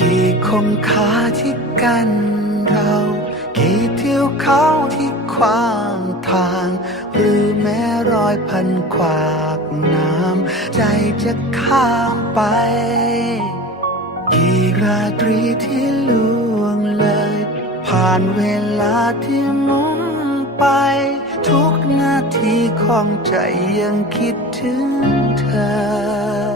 กี่คงคาที่กันเรา กี่เที่ยวเขาที่ขวางทาง หรือแม้รอยพันขวากน้ำใจจะข้ามไป กี่ราตรีที่ล่วงเลย ผ่านเวลาที่มุนไป ทุกนาทีของใจยังคิดถึงเธอ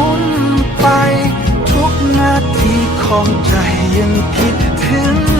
ุ ไป ทุกนาทีของใจยังคิดถึง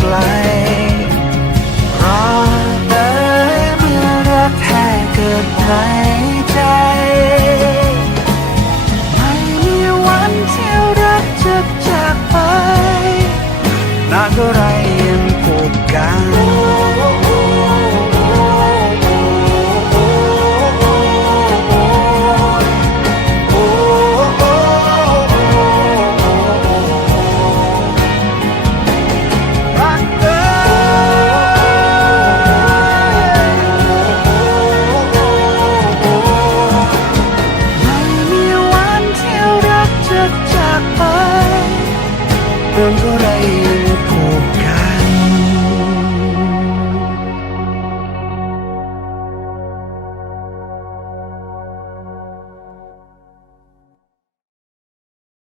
ห่